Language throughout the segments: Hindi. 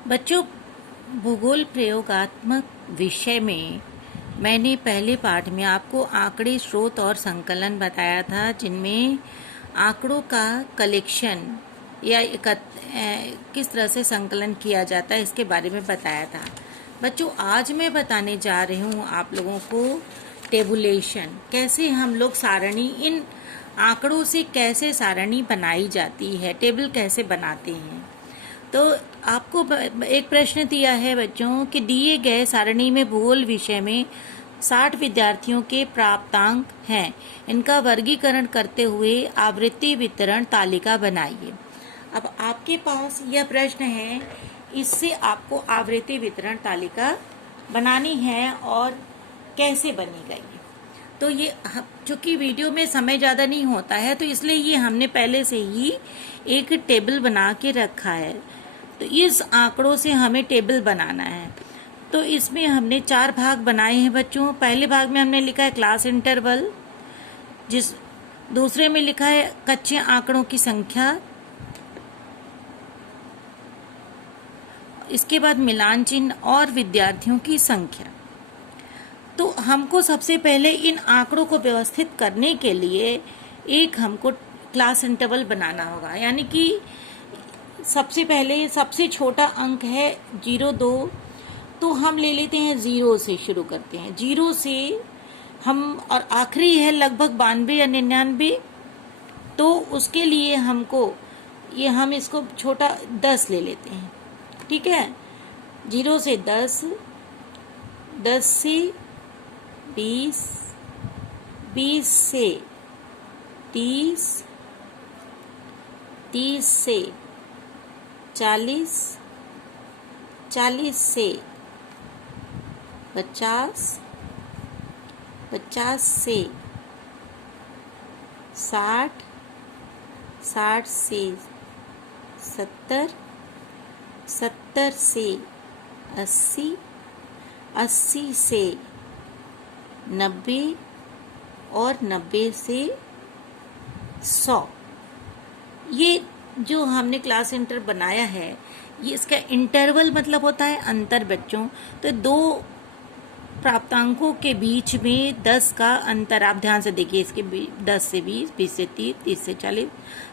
बच्चों, भूगोल प्रयोगात्मक विषय में मैंने पहले पाठ में आपको आंकड़े, स्रोत और संकलन बताया था, जिनमें आंकड़ों का कलेक्शन या किस तरह से संकलन किया जाता है इसके बारे में बताया था। बच्चों, आज मैं बताने जा रही हूँ आप लोगों को टेबुलेशन, कैसे हम लोग सारणी, इन आंकड़ों से कैसे सारणी बनाई जाती है, टेबल कैसे बनाते हैं। तो आपको एक प्रश्न दिया है बच्चों कि दिए गए सारणी में भूगोल विषय में 60 विद्यार्थियों के प्राप्तांक हैं, इनका वर्गीकरण करते हुए आवृत्ति वितरण तालिका बनाइए। अब आपके पास यह प्रश्न है, इससे आपको आवृत्ति वितरण तालिका बनानी है और कैसे बनेगा ये। तो ये चूंकि वीडियो में समय ज़्यादा नहीं होता है, तो इसलिए ये हमने पहले से ही एक टेबल बना के रखा है। तो इस आंकड़ों से हमें टेबल बनाना है। तो इसमें हमने 4 भाग बनाए हैं बच्चों। पहले भाग में हमने लिखा है क्लास इंटरवल, दूसरे में लिखा है कच्चे आंकड़ों की संख्या, इसके बाद मिलान चिन्ह और विद्यार्थियों की संख्या। तो हमको सबसे पहले इन आंकड़ों को व्यवस्थित करने के लिए एक हमको क्लास इंटरवल बनाना होगा, यानी कि सबसे पहले सबसे छोटा अंक है 0-2, तो हम ले लेते हैं 0 से शुरू करते हैं। 0 से हम, और आखिरी है लगभग 92 या 99, तो उसके लिए हमको हम इसको छोटा 10 ले लेते हैं। ठीक है, 0 से 10, 10 से 20, 20 से 30, 30 से 40, 40 से 50, 50 से 60, 60 से 70, 70 से 80, 80 से 90 और 90 से 100। ये जो हमने क्लास इंटर बनाया है, ये इसका इंटरवल मतलब होता है अंतर बच्चों। तो 2 प्राप्तांकों के बीच में 10 का अंतर, आप ध्यान से देखिए, इसके 10 से 20, 20 से 30, 30 से 40,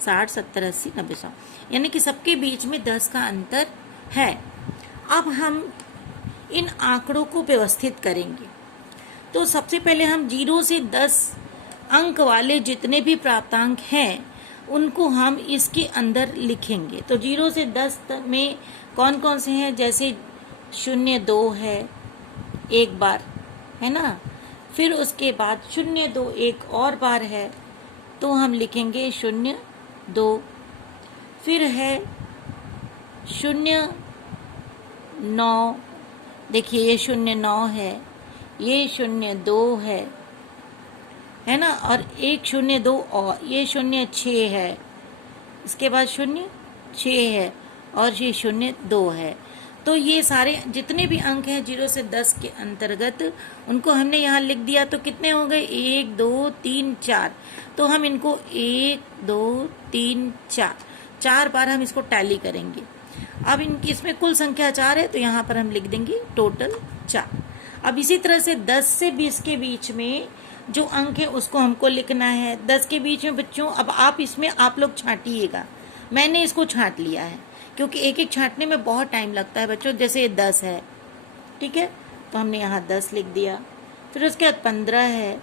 60, 70, 80, 90, 100, यानी कि सबके बीच में 10 का अंतर है। अब हम इन आंकड़ों को व्यवस्थित करेंगे। तो सबसे पहले हम 0 से 10 अंक वाले जितने भी प्राप्तांक हैं उनको हम इसके अंदर लिखेंगे। तो 0 से 10 में कौन कौन से हैं, जैसे 0-2 है एक बार, है ना, फिर उसके बाद 0-2 एक और बार है, तो हम लिखेंगे 0-2। फिर है 0-9, देखिए ये 0-9 है, ये 0-2 है ना, और एक 0-2 और ये 0-6 है, इसके बाद 0-6 है और ये 0-2 है। तो ये सारे जितने भी अंक हैं 0 से 10 के अंतर्गत, उनको हमने यहाँ लिख दिया। तो कितने हो गए, 1 2 3 4। तो हम इनको 1 2 3 4 बार हम इसको टैली करेंगे। अब इसमें कुल संख्या 4 है, तो यहाँ पर हम लिख देंगे टोटल 4। अब इसी तरह से 10 से 20 के बीच में जो अंक है उसको हमको लिखना है। 10 के बीच में बच्चों, अब आप इसमें आप लोग छांटिएगा, मैंने इसको छांट लिया है क्योंकि एक एक छांटने में बहुत टाइम लगता है बच्चों। जैसे ये 10 है, ठीक है, तो हमने यहाँ 10 लिख दिया। फिर उसके बाद 15 है,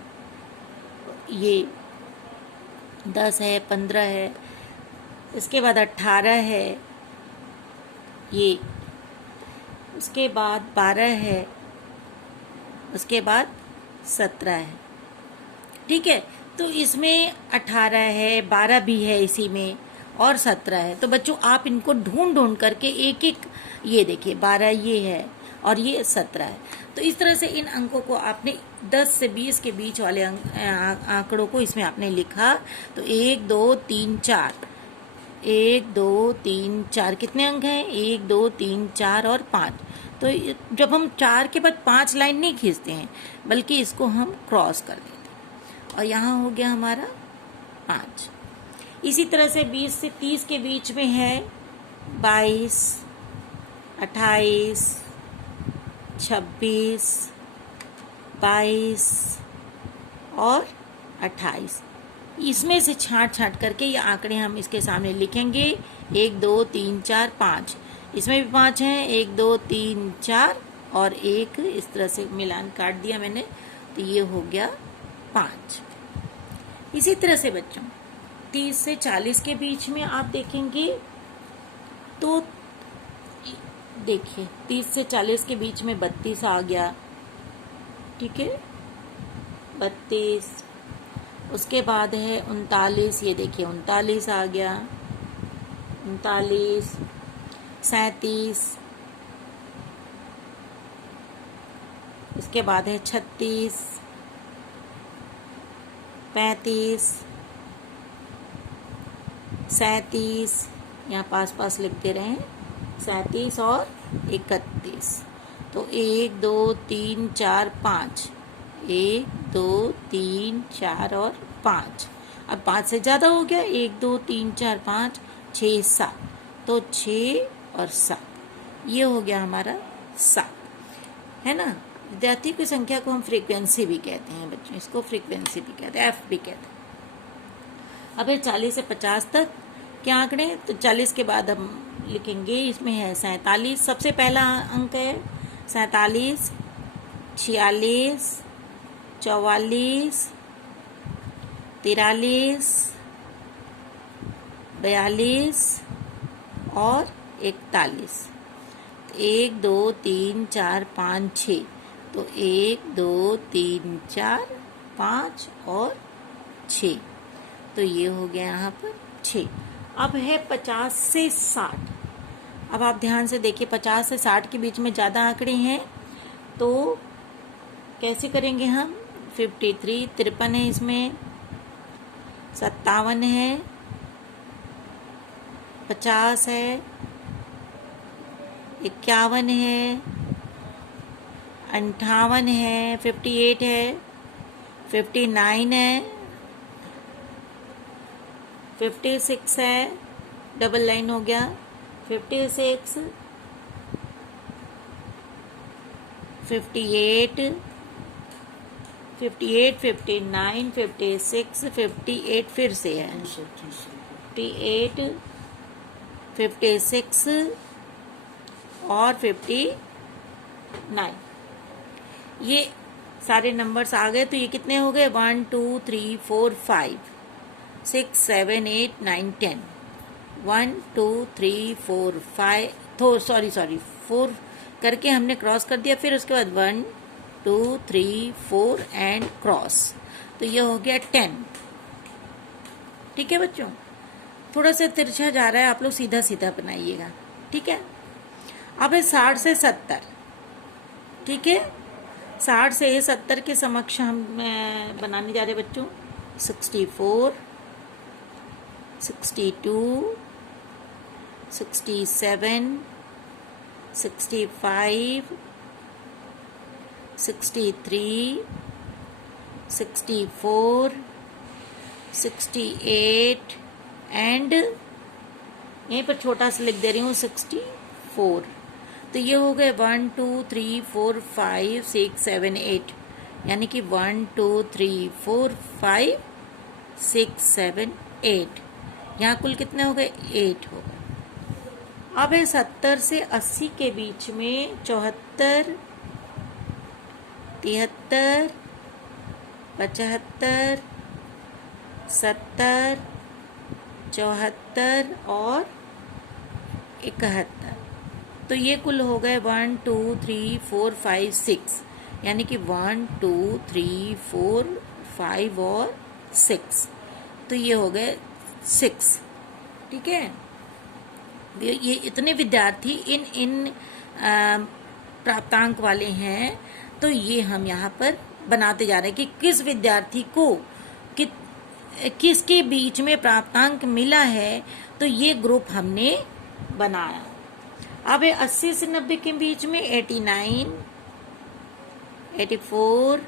ये 10 है, 15 है, इसके बाद 18 है, ये, उसके बाद 12 है, उसके बाद 17 है। ठीक है, तो इसमें 18 है, 12 भी है इसी में, और 17 है। तो बच्चों आप इनको ढूंढ ढूंढ करके एक एक, ये देखिए 12 ये है और ये 17 है। तो इस तरह से इन अंकों को आपने 10 से 20 के बीच वाले आंकड़ों को इसमें आपने लिखा। तो 1 2 3 4, 1 2 3 4, कितने अंक हैं, 1 2 3 4 और 5। तो जब हम 4 के बाद 5 लाइन नहीं खींचते हैं, बल्कि इसको हम क्रॉस कर देते हैं, और यहाँ हो गया हमारा 5। इसी तरह से 20 से 30 के बीच में है 22, 28, 26, 22 और 28। इसमें से छांट छांट करके ये आंकड़े हम इसके सामने लिखेंगे। 1 2 3 4 5, इसमें भी 5 हैं। 1 2 3 4 और 1 इस तरह से मिलान काट दिया मैंने, तो ये हो गया 5। इसी तरह से बच्चों 30 से 40 के बीच में आप देखेंगे तो देखिए 30 से 40 के बीच में 32 आ गया, ठीक है, 32। उसके बाद है 39, ये देखिए 39 आ गया, 39, 37। इसके बाद है 36, 35, 37, यहाँ पास पास लिखते रहें, 37 और 31। तो 1 2 3 4 5, 1 2 3 4 और 5। अब 5 से ज़्यादा हो गया, 1 2 3 4 5 6 7, तो 6 और 7, ये हो गया हमारा 7, है ना। विद्यार्थी की संख्या को हम फ्रीक्वेंसी भी कहते हैं बच्चों, इसको फ्रीक्वेंसी भी कहते हैं, एफ भी कहते हैं। अब है 40 से 50 तक क्या आंकड़े, तो 40 के बाद हम लिखेंगे, इसमें है 47, सबसे पहला अंक है 47, 46, 44, 43, 42 और 41। 1 2 3 4 5 6, तो 1 2 3 4 5 और 6, तो ये हो गया यहाँ पर 6। अब है 50 से 60। अब आप ध्यान से देखिए 50 से 60 के बीच में ज़्यादा आंकड़े हैं, तो कैसे करेंगे हम। 53, 53 है इसमें, 57 है, 50 है, 51 है, 58 है, 58 है, 59 है, 56 है, डबल लाइन हो गया, 56, 58, 58, 59, 56, 58 फिर से है, 58, 56 और 59। ये सारे नंबर्स आ गए, तो ये कितने हो गए, 1 2 3 4 5 6 7 8 9 10। 1 2 3 4 5, तो सॉरी 4 करके हमने क्रॉस कर दिया, फिर उसके बाद 1 2 3 4 एंड क्रॉस, तो ये हो गया 10। ठीक है बच्चों, थोड़ा सा तिरछा जा रहा है, आप लोग सीधा सीधा बनाइएगा, ठीक है। अब है 60 से 70, ठीक है। 60 से 70 के समक्ष हम बनाने जा रहे बच्चों। 64, 62, 67, 65, 63, 64, 68 एंड यहीं पर छोटा सा लिख दे रही हूँ 64। तो ये हो गए 1 2 3 4 5 6 7 8, यानी कि 1 2 3 4 5 6 7 8, यहाँ कुल कितने हो गए, 8 हो गए। अब है 70 से 80 के बीच में 74, 73, 75, 70, 74 और 71, तो ये कुल हो गए 1 2 3 4 5 6, यानी कि 1 2 3 4 5 और 6, तो ये हो गए 6। ठीक है, ये इतने विद्यार्थी इन प्राप्तांक वाले हैं, तो ये हम यहाँ पर बनाते जा रहे हैं कि किस विद्यार्थी को किसके बीच में प्राप्तांक मिला है, तो ये ग्रुप हमने बनाया। अब 80 से 90 के बीच में 89, 84,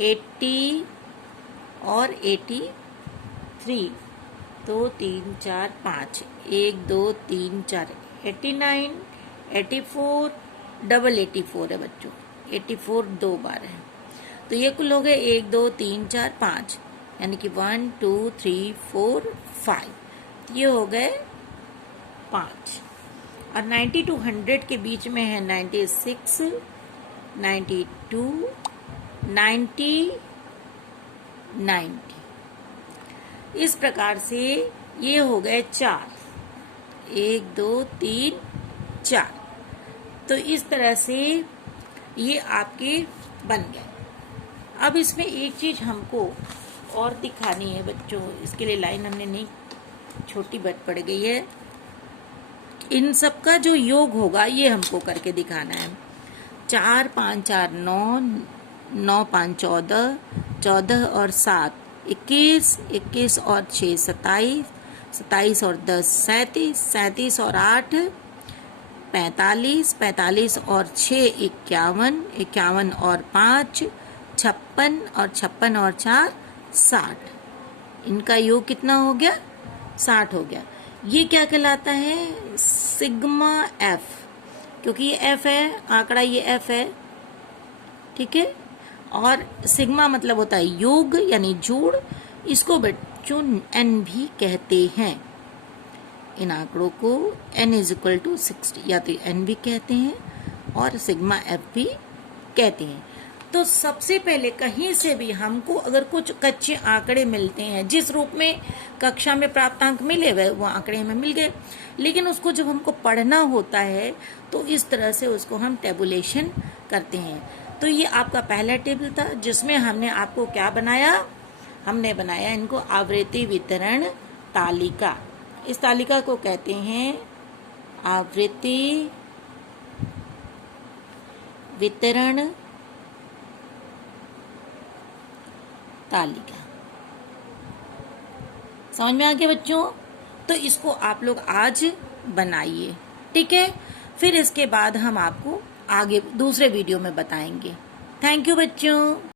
80 और 83, तो 3 4 5, 1 2 3 4, 89, 84, डबल 84 है बच्चों, 84 2 बार है। तो ये कुल हो गए 1 2 3 4 5, यानी कि 1 2 3 4 5, ये हो गए 5। और 90 to 100 के बीच में है 96, 92, 90, 90। इस प्रकार से ये हो गए 4, 1 2 3 4। तो इस तरह से ये आपके बन गए। अब इसमें एक चीज हमको और दिखानी है बच्चों, इसके लिए लाइन हमने नहीं, छोटी बट पड़ गई है। इन सब का जो योग होगा ये हमको करके दिखाना है। 4 5 4 9, 9 5 14, 14 और 7 21, 21 और 6 27, 27 और 10 37, 37 और 8 45, 45 और 6 51, 51 और 5 56, और 56 और 4 60। इनका योग कितना हो गया? 60 हो गया। ये क्या कहलाता है? सिग्मा एफ, क्योंकि ये एफ है आंकड़ा, ये एफ है, ठीक है। और सिग्मा मतलब होता है योग यानी जोड़, इसको बच्चों एन भी कहते हैं। इन आंकड़ों को n = 60 या तो n भी कहते हैं और सिग्मा एफ भी कहते हैं। तो सबसे पहले कहीं से भी हमको अगर कुछ कच्चे आंकड़े मिलते हैं, जिस रूप में कक्षा में प्राप्तांक मिले हुए वो आंकड़े हमें मिल गए, लेकिन उसको जब हमको पढ़ना होता है तो इस तरह से उसको हम टेबुलेशन करते हैं। तो ये आपका पहला टेबल था जिसमें हमने आपको क्या बनाया? हमने बनाया इनको आवृत्ति वितरण तालिका। इस तालिका को कहते हैं आवृत्ति वितरण तालिका। समझ में आ गया बच्चों? तो इसको आप लोग आज बनाइए, ठीक है। फिर इसके बाद हम आपको आगे दूसरे वीडियो में बताएंगे। थैंक यू बच्चों।